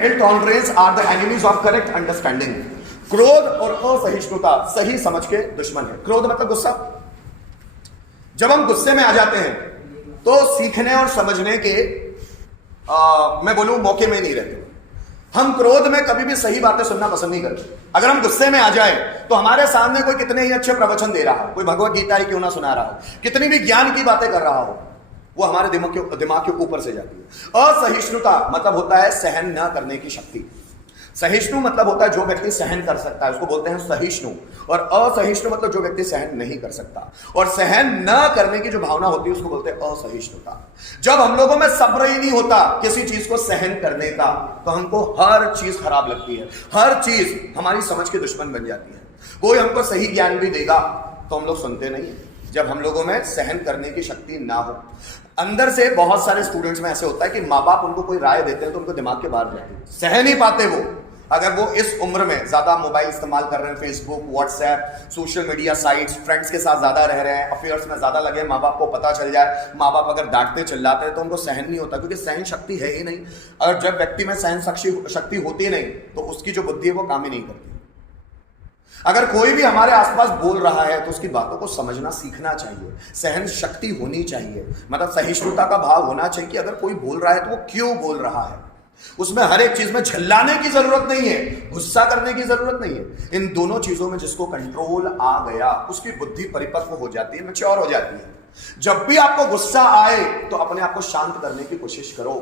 Ill tolerance are the enemies of correct understanding. क्रोध और असहिष्णुता सही समझ के दुश्मन है। क्रोध मतलब गुस्सा। जब हम गुस्से में आ जाते हैं तो सीखने और समझने के मैं बोलूं मौके में नहीं रहते। हम क्रोध में कभी भी सही बातें सुनना पसंद नहीं करते। अगर हम गुस्से में आ जाए तो हमारे सामने कोई कितने ही अच्छे प्रवचन दे रहा हो, कोई भगवत गीता ही क्यों ना सुना रहा हो, कितनी भी ज्ञान की बातें कर रहा हो, वो हमारे दिमाग के ऊपर से जाती है। असहिष्णुता मतलब होता है सहन न करने की शक्ति। सहिष्णु मतलब होता है जो व्यक्ति सहन कर सकता है, उसको बोलते हैं सहिष्णु। और असहिष्णु मतलब जो व्यक्ति सहन नहीं कर सकता। और सहन न करने की जो भावना होती है उसको बोलते हैं असहिष्णुता। जब हम लोगों में सब्र ही नहीं होता किसी चीज को सहन करने का, तो हमको हर चीज खराब लगती है, हर चीज हमारी समझ के दुश्मन बन जाती है। कोई हमको सही ज्ञान भी देगा तो हम लोग सुनते नहीं है, जब हम लोगों में सहन करने की शक्ति ना हो। अंदर से बहुत सारे स्टूडेंट्स में ऐसे होता है कि माँ बाप उनको कोई राय देते हैं तो उनको दिमाग के बाहर जाती है, सह नहीं पाते वो। अगर वो इस उम्र में ज्यादा मोबाइल इस्तेमाल कर रहे हैं, Facebook, WhatsApp, social media sites, friends के साथ ज्यादा रह रहे हैं, अफेयर्स में ज्यादा लगे, माँ बाप को पता चल जाए, माँ बाप अगर डांटते चिल्लाते हैं तो उनको सहन नहीं होता, क्योंकि सहन शक्ति है ही नहीं। अगर जब व्यक्ति में सहन शक्ति होती नहीं तो उसकी जो बुद्धि है वो काम ही नहीं करती। अगर कोई भी हमारे आसपास बोल रहा है तो उसकी बातों को समझना सीखना चाहिए, सहन शक्ति होनी चाहिए, मतलब सहिष्णुता का भाव होना चाहिए कि अगर कोई बोल रहा है तो वो क्यों बोल रहा है। उसमें हर एक चीज में झल्लाने की जरूरत नहीं है, गुस्सा करने की जरूरत नहीं है। इन दोनों चीजों में जिसको कंट्रोल आ गया उसकी बुद्धि परिपक्व हो जाती है, मैच्योर हो जाती है। जब भी आपको गुस्सा आए तो अपने आप को शांत करने की कोशिश करो।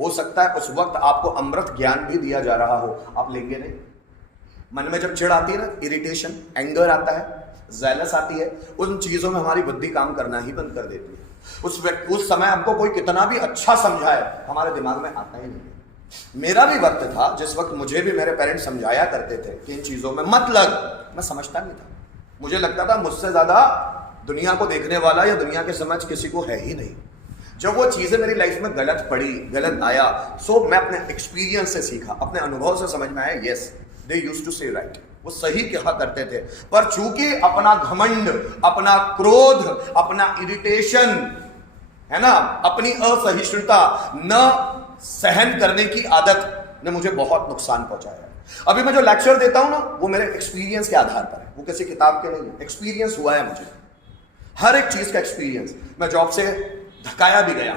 हो सकता है उस वक्त आपको अमृत ज्ञान भी दिया जा रहा हो, आप लेंगे नहीं। मन में जब चिढ़ आती है ना, इरिटेशन, एंगर आता है, जेलस आती है, उन चीजों में हमारी बुद्धि काम करना ही बंद कर देती है। उस समय हमको कोई कितना भी अच्छा समझाए हमारे दिमाग में आता ही नहीं। मेरा भी वक्त था जिस वक्त मुझे भी मेरे पेरेंट्स समझाया करते थे कि इन चीजों में मत लग, मैं समझता नहीं था। मुझे लगता था मुझसे ज्यादा दुनिया को देखने वाला या दुनिया के समझ किसी को है ही नहीं। जब वो चीजें मेरी लाइफ में गलत पड़ी, गलत आया, सो मैं अपने एक्सपीरियंस से सीखा, अपने अनुभव से समझ में आया, यस दे यूज्ड टू से राइट, वो सही कहा करते थे। पर चूंकि अपना घमंड, अपना क्रोध, अपना इरिटेशन है ना, अपनी असहिष्णुता, न सहन करने की आदत ने मुझे बहुत नुकसान पहुंचाया। अभी मैं जो लेक्चर देता हूं ना, वो मेरे एक्सपीरियंस के आधार पर है, वो किसी किताब के नहीं है। एक्सपीरियंस हुआ है मुझे, हर एक चीज का एक्सपीरियंस। मैं जॉब से धकाया भी गया,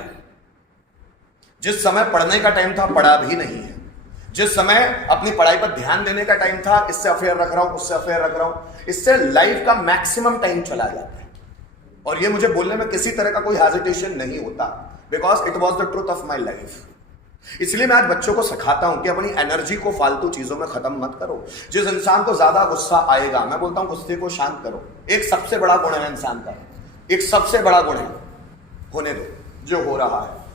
जिस समय पढ़ने का टाइम था पढ़ा भी नहीं है, जिस समय अपनी पढ़ाई पर ध्यान देने का टाइम था इससे अफेयर रख रहा हूं, उससे अफेयर रख रहा हूं, इससे लाइफ का मैक्सिमम टाइम चला जाता है। और ये मुझे बोलने में किसी तरह का कोई हेजिटेशन नहीं होता, because it was the truth of my life. इसलिए मैं आज बच्चों को सिखाता हूं कि अपनी एनर्जी को फालतू चीजों में खत्म मत करो। जिस इंसान को ज्यादा गुस्सा आएगा, मैं बोलता हूं गुस्से को शांत करो। एक सबसे बड़ा गुण है इंसान का, एक सबसे बड़ा गुण है, होने दो जो हो रहा है।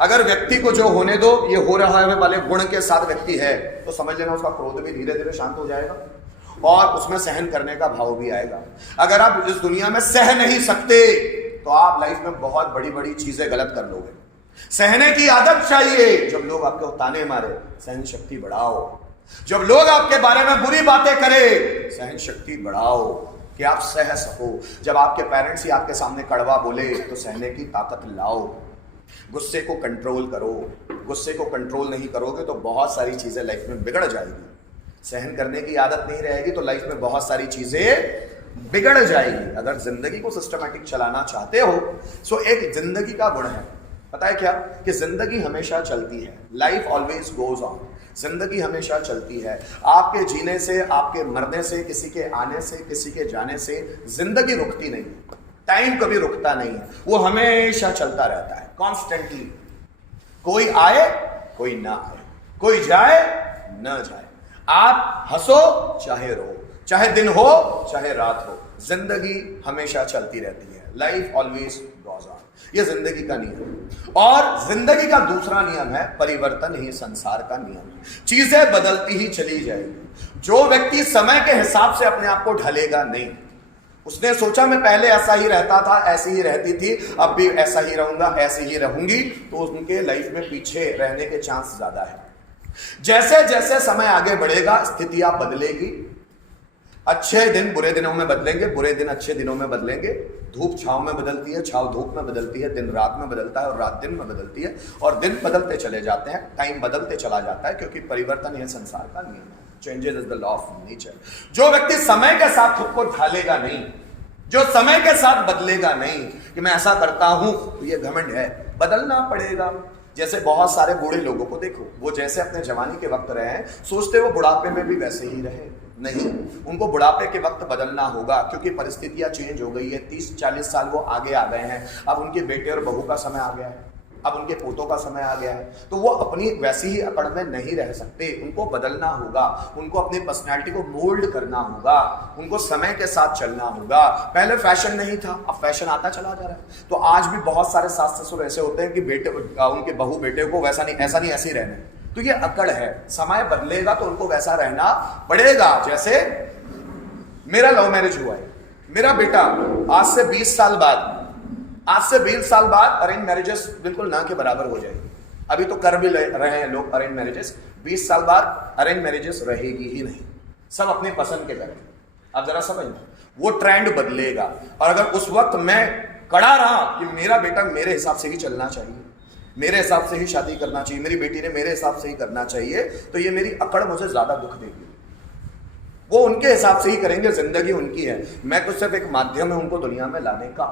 अगर व्यक्ति को जो होने दो, ये हो रहा है वाले गुण के साथ व्यक्ति है, तो समझ लेना उसका क्रोध भी धीरे धीरे शांत हो जाएगा और उसमें सहन करने का भाव भी आएगा। अगर आप इस दुनिया में सह नहीं सकते तो आप लाइफ में बहुत बड़ी बड़ी चीजें गलत कर लोगे। सहने की आदत चाहिए। जब लोग आपके ताने मारे, सहन शक्ति बढ़ाओ। जब लोग आपके बारे में बुरी बातें करें, सहन शक्ति बढ़ाओ कि आप सह सको। जब आपके पेरेंट्स ही आपके सामने कड़वा बोले तो सहने की ताकत लाओ। गुस्से को कंट्रोल करो। गुस्से को कंट्रोल नहीं करोगे तो बहुत सारी चीजें लाइफ में बिगड़ जाएगी। सहन करने की आदत नहीं रहेगी तो लाइफ में बहुत सारी चीजें बिगड़ जाएगी। अगर जिंदगी को सिस्टमैटिक चलाना चाहते हो तो एक जिंदगी का गुण है, पता है क्या, कि जिंदगी हमेशा चलती है। Life always goes on. जिंदगी हमेशा चलती है। आपके जीने से, आपके मरने से, किसी के आने से, किसी के जाने से जिंदगी रुकती नहीं है। टाइम कभी रुकता नहीं है, वो हमेशा चलता रहता है, कॉन्स्टेंटली। कोई आए, कोई ना आए, कोई जाए, न जाए। आप हंसो चाहे रो, चाहे दिन हो चाहे रात हो, जिंदगी हमेशा चलती रहती है। Life always goes on. यह जिंदगी का नियम। और जिंदगी का दूसरा नियम है परिवर्तन ही संसार का नियम है। चीजें बदलती ही चली जाएगी। जो व्यक्ति समय के हिसाब से अपने आप को ढलेगा नहीं, उसने सोचा मैं पहले ऐसा ही रहता था, ऐसी ही रहती थी, अब भी ऐसा ही रहूंगा, ऐसी ही रहूंगी, तो उनके लाइफ में पीछे रहने के चांस ज्यादा है। जैसे जैसे समय आगे बढ़ेगा स्थितियां बदलेगी, अच्छे दिन बुरे दिनों में बदलेंगे, बुरे दिन अच्छे दिनों में बदलेंगे। धूप छाव में बदलती है, छाव धूप में बदलती है, दिन रात में बदलता है और रात दिन में बदलती है, और दिन बदलते चले जाते हैं, टाइम बदलते चला जाता है, क्योंकि परिवर्तन यह संसार का नियम है। Changes is the law of nature. जो व्यक्ति समय के साथ खुद को ढालेगा नहीं, जो समय के साथ बदलेगा नहीं कि मैं ऐसा करता हूं, तो ये घमंड है। बदलना पड़ेगा। जैसे बहुत सारे बूढ़े लोगों को देखो, वो जैसे अपने जवानी के वक्त रहे हैं, सोचते वो बुढ़ापे में भी वैसे ही रहे। नहीं, उनको बुढ़ापे के वक्त बदलना होगा, क्योंकि परिस्थितियां चेंज हो गई है। 30-40 साल वो आगे आ गए हैं, अब उनके बेटे और बहू का समय आ गया है, अब उनके पोतों का समय आ गया है, तो वो अपनी वैसी ही अकड़ में नहीं रह सकते। उनको बदलना होगा, उनको अपनी पर्सनैलिटी को मोल्ड करना होगा, उनको समय के साथ चलना होगा। पहले फैशन नहीं था, अब फैशन आता चला जा रहा है। तो आज भी बहुत सारे सास ससुर ऐसे होते हैं कि बेटे उनके बहू बेटे को वैसा नहीं, ऐसा नहीं, ऐसे ही रहना है। तो ये अकड़ है। समय बदलेगा तो उनको वैसा रहना पड़ेगा। जैसे मेरा लव मैरिज हुआ है, मेरा बेटा आज से 20 साल बाद अरेंज मैरिजेस बिल्कुल ना के बराबर हो जाएगी। अभी तो कर भी रहे हैं लोग अरेंज मैरिजेस, 20 साल बाद अरेंज मैरिजेस रहेगी ही नहीं, सब अपने पसंद के करेंगे। अब जरा समझना, वो ट्रेंड बदलेगा। और अगर उस वक्त मैं कड़ा रहा कि मेरा बेटा मेरे हिसाब से ही चलना चाहिए, मेरे हिसाब से ही शादी करना चाहिए, मेरी बेटी ने मेरे हिसाब से ही करना चाहिए, तो ये मेरी अकड़ मुझे ज्यादा दुख देगी। वो उनके हिसाब से ही करेंगे, जिंदगी उनकी है, मैं तो सिर्फ एक माध्यम है उनको दुनिया में लाने का।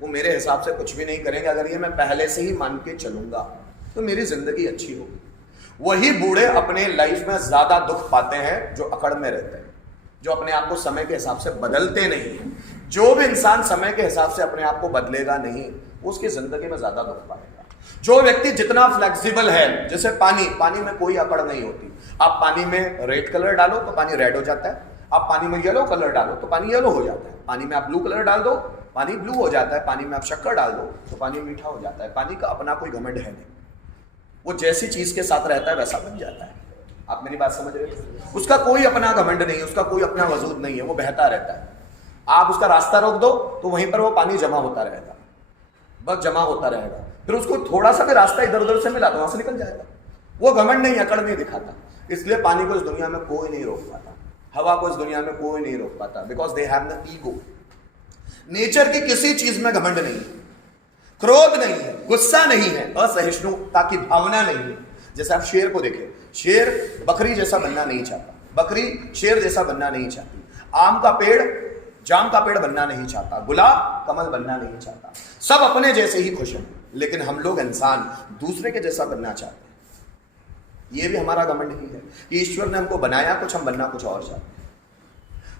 वो मेरे हिसाब से कुछ भी नहीं करेंगे। अगर ये मैं पहले से ही मान के चलूंगा तो मेरी जिंदगी अच्छी होगी। वही बूढ़े अपने लाइफ में ज्यादा दुख पाते हैं जो अकड़ में रहते हैं, जो अपने आप को समय के हिसाब से बदलते नहीं हैं। जो भी इंसान समय के हिसाब से अपने आप को बदलेगा नहीं, उसकी जिंदगी में ज्यादा दुख पाएगा। जो व्यक्ति जितना फ्लेक्सिबल है, जैसे पानी में कोई अकड़ नहीं होती। आप पानी में रेड कलर डालो तो पानी रेड हो जाता है, आप पानी में येलो कलर डालो तो पानी येलो हो जाता है, पानी में आप ब्लू कलर डाल दो पानी ब्लू हो जाता है, पानी में आप शक्कर डाल दो तो पानी मीठा हो जाता है। पानी का अपना कोई घमंड है नहीं, वो जैसी चीज के साथ रहता है वैसा बन जाता है। आप मेरी बात समझ रहे हो? उसका कोई अपना घमंड नहीं है, उसका कोई अपना वजूद नहीं है, वो बहता रहता है। आप उसका रास्ता रोक दो तो वहीं पर वो पानी जमा होता रहेगा, बस जमा होता रहेगा। फिर उसको थोड़ा सा भी रास्ता इधर उधर से मिला तो वहां से निकल जाएगा। वो घमंड नहीं, अकड़ नहीं दिखाता। इसलिए पानी को इस दुनिया में कोई नहीं रोक पाता, हवा को इस दुनिया में कोई नहीं रोक पाता, because they have the ego. Nature की किसी चीज में घमंड नहीं है, क्रोध नहीं है, गुस्सा नहीं है, असहिष्णुता की भावना नहीं है। जैसे आप शेर को देखें, शेर बकरी जैसा बनना नहीं चाहता, बकरी शेर जैसा बनना नहीं चाहती, आम का पेड़ जाम का पेड़ बनना नहीं चाहता, गुलाब कमल बनना नहीं चाहता। सब अपने जैसे ही खुश हैं, लेकिन हम लोग इंसान दूसरे के जैसा बनना चाहते हैं। ये भी हमारा घमंड ही है कि ईश्वर ने हमको बनाया कुछ, हम बनना कुछ और चाहते हैं।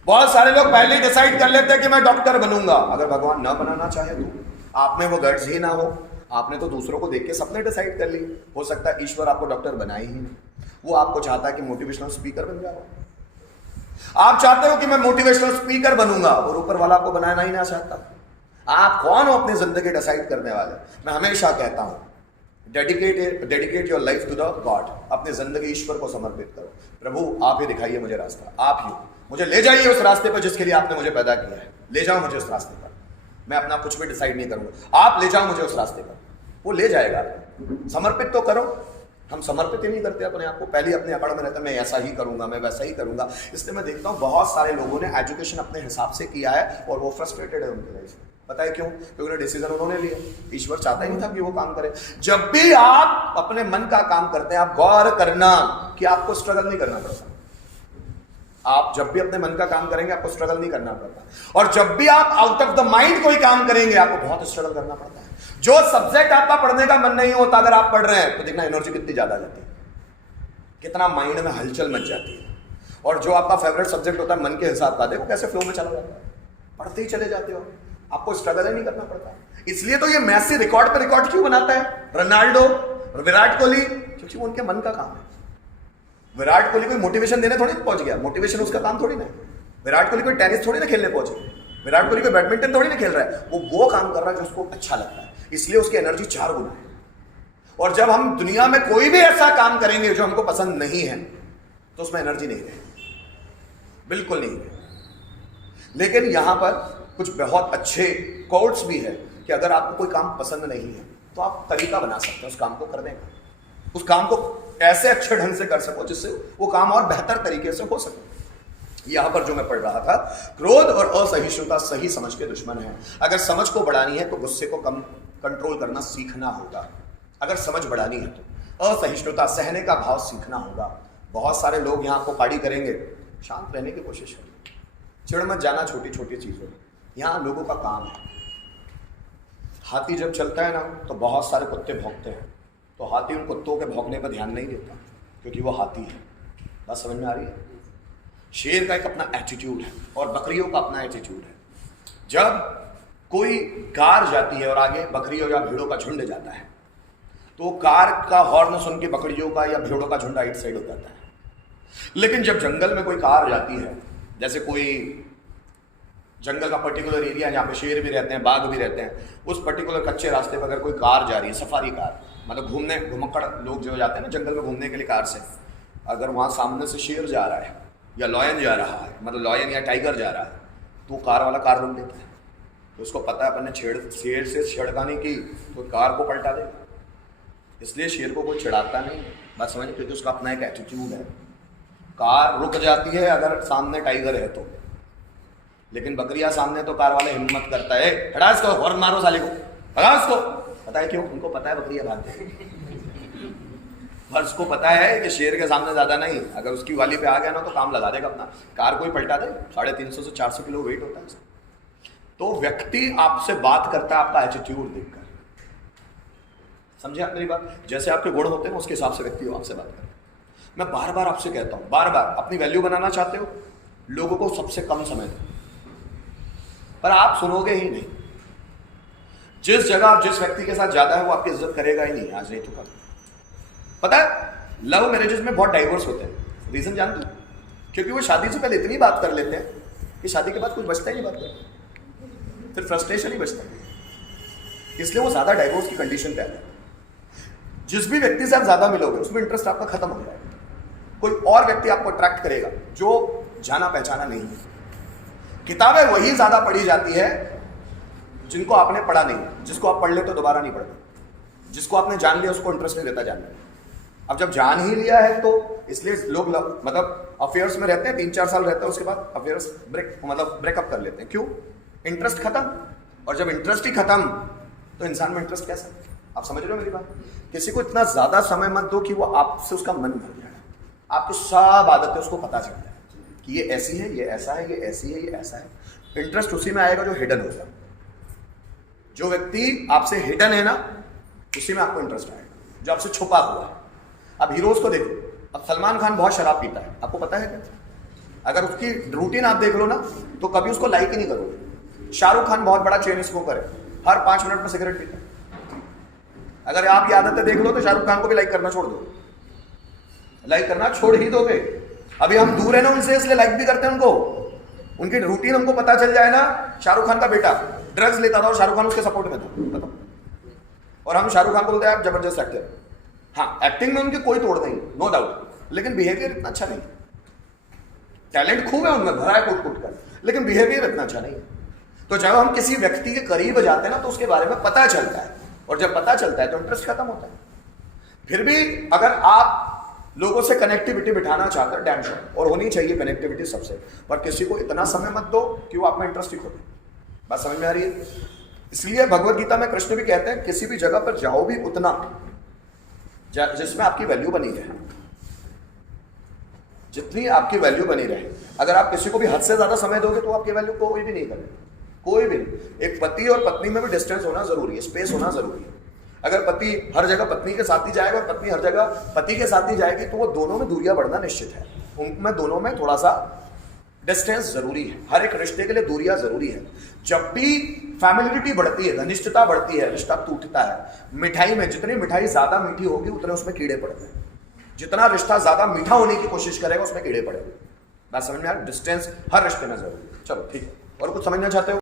बहुत सारे लोग पहले ही डिसाइड कर लेते हैं कि मैं डॉक्टर बनूंगा। अगर भगवान ना बनाना चाहे तो आप में वो गट्स ही ना हो, आपने तो दूसरों को देख के सपने डिसाइड कर ली। हो सकता है ईश्वर आपको डॉक्टर बनाए ही नहीं, वो आपको चाहता है कि मोटिवेशनल स्पीकर बन जाओ। आप चाहते हो कि मैं मोटिवेशनल स्पीकर बनूंगा, और ऊपर वाला आपको बनाना ही ना चाहता। आप कौन हो अपनी जिंदगी डिसाइड करने वाले? मैं हमेशा कहता हूं, dedicate your life to the God. अपनी जिंदगी ईश्वर को समर्पित करो। प्रभु आप ही दिखाइए मुझे रास्ता, आप ही मुझे ले जाइए उस रास्ते पर जिसके लिए आपने मुझे पैदा किया है। ले जाओ मुझे उस रास्ते पर, मैं अपना कुछ भी डिसाइड नहीं करूंगा, आप ले जाओ मुझे उस रास्ते पर। वो ले जाएगा। समर्पित तो करो। हम समर्पित ही नहीं करते अपने आप को, पहले अपने अकड़ में रहते हैं, मैं ऐसा ही करूंगा, मैं वैसा ही करूंगा। इसलिए मैं देखता हूं बहुत सारे लोगों ने एजुकेशन अपने हिसाब से किया है और वो फ्रस्ट्रेटेड है उनकी लाइफ में। पता है क्यों? क्योंकि डिसीजन उन्होंने लिया, ईश्वर चाहता ही नहीं था कि वो काम करे। जब भी आप अपने मन का काम करते हैं, आप गौर करना कि आपको स्ट्रगल नहीं करना पड़ता। आप जब भी अपने मन का काम करेंगे आपको स्ट्रगल नहीं करना पड़ता, और जब भी आप आउट ऑफ द माइंड कोई काम करेंगे आपको बहुत स्ट्रगल करना पड़ता है। जो सब्जेक्ट आपका पढ़ने का मन नहीं होता, अगर आप पढ़ रहे हैं तो देखना एनर्जी कितनी ज्यादा आ जाती है, कितना माइंड में हलचल मच जाती है। और जो आपका फेवरेट सब्जेक्ट होता है मन के हिसाब का, देखो कैसे फ्लो में चला जाता है, पढ़ते ही चले जाते हो, आपको स्ट्रगल ही नहीं करना पड़ता। इसलिए तो ये मैसी रिकॉर्ड पे रिकॉर्ड क्यों बनाता है रोनाल्डो और विराट कोहली? क्योंकि वो उनके मन का काम है। विराट कोहली कोई मोटिवेशन देने थोड़ी पहुंच गया, मोटिवेशन उसका काम थोड़ी ना। विराट कोहली कोई टेनिस थोड़ी ना खेलने पहुंचे, विराट कोहली कोई बैडमिंटन थोड़ी ना खेल रहा है, वो काम कर रहा है जो उसको अच्छा लगता है, इसलिए उसकी एनर्जी 4 गुना है। और जब हम दुनिया में कोई भी ऐसा काम करेंगे जो हमको पसंद नहीं है तो उसमें एनर्जी नहीं रहेगी, बिल्कुल नहीं रहेगी। लेकिन यहां पर कुछ बहुत अच्छे कोट्स भी है कि अगर आपको कोई काम पसंद नहीं है तो आप तरीका बना सकते हैं उस काम को करने का, उस काम को ऐसे अच्छे ढंग से कर सको जिससे वो काम और बेहतर तरीके से हो सके। यहां पर जो मैं पढ़ रहा था, क्रोध और असहिष्णुता सही समझ के दुश्मन है। अगर समझ को बढ़ानी है तो गुस्से को कम कंट्रोल करना सीखना होगा। अगर समझ बढ़ानी है तो असहिष्णुता, सहने का भाव सीखना होगा। बहुत सारे लोग यहाँ आपको पार्टी करेंगे, शांत रहने की कोशिश करें, चिढ़ मत जाना छोटी छोटी चीजों में। यहाँ लोगों का काम है। हाथी जब चलता है ना तो बहुत सारे कुत्ते भौंकते हैं, तो हाथी उन कुत्तों के भौंकने पर ध्यान नहीं देता क्योंकि वो हाथी है। बात समझ में आ रही है? शेर का एक अपना एटीट्यूड है और बकरियों का अपना एटीट्यूड है। जब कोई कार जाती है और आगे बकरियों या भेड़ों का झुंड जाता है तो कार का हॉर्न सुन के बकरियों का या भेड़ों का झुंड राइट साइड हो जाता है। लेकिन जब जंगल में कोई कार जाती है, जैसे कोई जंगल का पर्टिकुलर एरिया जहाँ पे शेर भी रहते हैं, बाघ भी रहते हैं, उस पर्टिकुलर कच्चे रास्ते पर अगर कोई कार जा रही है, सफारी कार, मतलब घूमने घुमक्कड़ लोग जो जाते हैं ना जंगल में घूमने के लिए कार से, अगर वहाँ सामने से शेर जा रहा है या लॉयन जा रहा है, मतलब लॉयन या टाइगर जा रहा है, तो कार वाला कार रोक देता है। तो उसको पता है अपन ने शेर से छेड़खानी की तो कार को पलटा देगा, इसलिए शेर को कोई चिढ़ाता नहीं। बात समझ, क्योंकि उसका अपना एक एटीट्यूड है। कार रुक जाती है अगर सामने टाइगर है तो, लेकिन बकरियां सामने तो कार वाले हिम्मत करता है, हटा इसको, हॉर्न मारो साले को, भगा इसको। पता है क्यों? उनको पता है बकरियां भागते हैं, पर उसको पता है कि शेर के सामने ज्यादा नहीं, अगर उसकी वाली पे आ गया ना तो काम लगा देगा अपना। कार कोई पलटा दे, 350 से 400 किलो वेट होता है। तो व्यक्ति आपसे बात करता है आपका एटीट्यूड देखकर। समझे आप मेरी बात? जैसे आपके गुण होते हैं ना उसके हिसाब से व्यक्ति आपसे बात करता है। मैं बार बार आपसे कहता हूं, बार बार, अपनी वैल्यू बनाना चाहते हो, लोगों को सबसे कम समय दो, पर आप सुनोगे ही नहीं। जिस जगह आप जिस व्यक्ति के साथ ज्यादा है वो आपकी इज्जत करेगा ही नहीं, आज नहीं तो कल। पता है लव मैरिजेस में बहुत डाइवोर्स होते हैं, रीजन जानते हो? क्योंकि वो शादी से पहले इतनी बात कर लेते हैं कि शादी के बाद कुछ बचता ही नहीं बात करते, फिर फ्रस्ट्रेशन ही बचता है, इसलिए वो ज्यादा डाइवोर्स की कंडीशन पे आते हैं। जिस भी व्यक्ति से आप ज्यादा मिलोगे उसमें इंटरेस्ट आपका खत्म हो जाएगा। कोई और व्यक्ति आपको अट्रैक्ट करेगा जो जाना पहचाना नहीं है। किताबें वही ज्यादा पढ़ी जाती है जिनको आपने पढ़ा नहीं, जिसको आप पढ़ ले तो दोबारा नहीं पढ़ते, जिसको आपने जान लिया उसको इंटरेस्ट नहीं रहता जानने में। अब जब जान ही लिया है तो इसलिए लोग मतलब अफेयर्स में रहते हैं, 3-4 साल रहते हैं, उसके बाद अफेयर्स ब्रेकअप कर लेते हैं। क्यों? इंटरेस्ट खत्म। और जब इंटरेस्ट ही खत्म तो इंसान में इंटरेस्ट कैसा? आप समझ रहे हो मेरी बात? किसी को इतना ज्यादा समय मत दो कि वो आपसे उसका मन भर जाए। आपको सब आदतें उसको पता चल जाए कि ये ऐसी है, ये ऐसा है, ये ऐसी है, ये ऐसा है। इंटरेस्ट उसी में आएगा जो हिडन होगा। जो व्यक्ति आपसे हिडन है ना उसी में आपको इंटरेस्ट आएगा, जो आपसे छुपा हुआ है। अब हीरोज को देखो, अब सलमान खान बहुत शराब पीता है, आपको पता है क्या? अगर उसकी रूटीन आप देख लो ना तो कभी उसको लाइक ही नहीं करोगे। शाहरुख खान बहुत बड़ा चेन स्मोकर है, हर 5 मिनट में सिगरेट पीता है। अगर आप ये आदतें देख लो तो शाहरुख खान को भी लाइक करना छोड़ दो, लाइक करना छोड़ ही दोगे। अभी हम दूर है ना उनसे, इसलिए लाइक भी करते हैं उनको। उनकी रूटीन हमको पता चल जाए ना। शाहरुख खान का बेटा ड्रग्स लेता था और शाहरुख खान उसके सपोर्ट में था, और हम शाहरुख खान को बोलते हैं आप जबरदस्त एक्टर। हाँ, एक्टिंग में उनकी कोई तोड़ नहीं, नो डाउट, लेकिन बिहेवियर इतना अच्छा नहीं। टैलेंट खूब है उनमें, भरा है कूट कर, लेकिन बिहेवियर इतना अच्छा नहीं है। तो जब हम किसी व्यक्ति के करीब जाते हैं ना तो उसके बारे में पता चलता है, और जब पता चलता है तो इंटरेस्ट खत्म होता है। फिर भी अगर आप लोगों से कनेक्टिविटी बिठाना चाहते हैं, डैम श्योर, और होनी चाहिए कनेक्टिविटी सबसे, पर किसी को इतना समय मत दो कि वो आप में इंटरेस्ट ही खो दे। बात समझ में आ रही है? इसलिए भगवत गीता में कृष्ण भी कहते हैं किसी भी जगह पर जाओ भी उतना जिसमें आपकी वैल्यू बनी रहे, जितनी आपकी वैल्यू बनी रहे। अगर आप किसी को भी हद से ज्यादा समय दोगे तो आपकी वैल्यू कोई भी नहीं करेगा, कोई भी नहीं। एक पति और पत्नी में भी डिस्टेंस होना जरूरी है, स्पेस होना जरूरी है। अगर पति हर जगह पत्नी के साथ ही जाएगा और पत्नी हर जगह पति के साथ ही जाएगी तो वो दोनों में दूरियां बढ़ना निश्चित है। उनमें दोनों में थोड़ा सा डिस्टेंस जरूरी है। हर एक रिश्ते के लिए दूरियां जरूरी है। जब भी फैमिलिटी बढ़ती है, घनिष्ठता बढ़ती है, रिश्ता टूटता है। मिठाई में जितनी मिठाई ज्यादा मीठी होगी उतने उसमें कीड़े पड़ते हैं। जितना रिश्ता ज्यादा मीठा होने की कोशिश करेगा उसमें कीड़े पड़ेंगे। बात समझ में आ रहा है? डिस्टेंस हर रिश्ते में जरूरी है। चलो ठीक है, और कुछ समझना चाहते हो?